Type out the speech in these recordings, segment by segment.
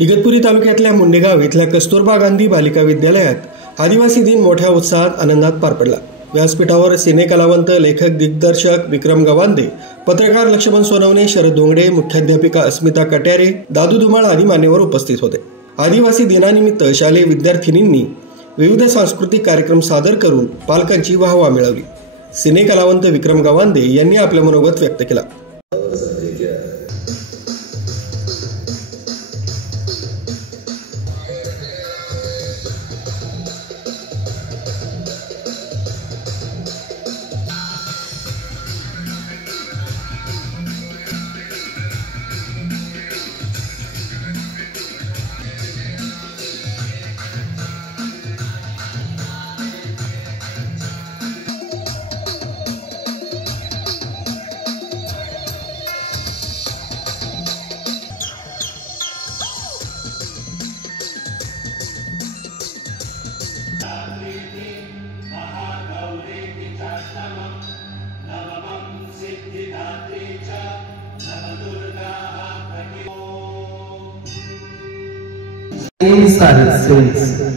इगतपुरी तालुक्यातल्या मुंडेगाव इथल्या कस्तुरबा गांधी बालिका विद्यालयात आदिवासी दिन मोठ्या उत्साहात आनंदात पार पडला। व्यासपीठावर सिनेकलावंत, लेखक, दिग्दर्शक विक्रम गवांदे, पत्रकार लक्ष्मण सोनवणे, शरद धोंगडे, मुख्याध्यापिका अस्मिता कट्यारे, दादू धुमाळ आदी मान्यवर उपस्थित होते। आदिवासी दिनानिमित्त शालेय विद्यार्थिनींनी विविध सांस्कृतिक कार्यक्रम सादर करून पालकांची वाहवा मिळवली। सिनेकलावंत विक्रम गवांदे यांनी आपलं मनोगत व्यक्त केलं।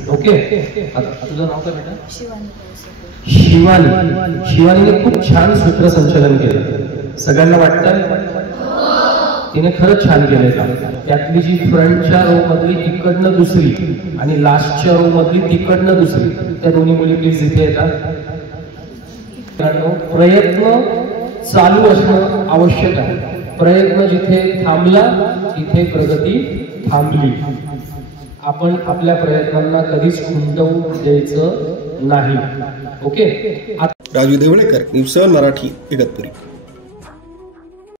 ओके, तुझं नाव काय बेटा? शिवानीने खूप छान सूत्रसंचलन केलं। सगळ्यांना वाटतं तिने खरंच छान केलंय का? त्यातली जी फ्रंटच्या रो मधली तिकडनं दुसरी आणि लास्टच्या रो मधली तिकडनं दुसरी, त्या दोन्ही मुली प्लीज इथे येतात। प्रयत्न चालू असणं आवश्यक आहे। प्रयत्न जिथे थांबला तिथे प्रगती थांबली। आपण आपल्या प्रयत्नांना कधीच खुंटवू द्यायचं नाही। ओके। राजू देवळेकर, न्यूज 7 मराठी, इगतपुरी।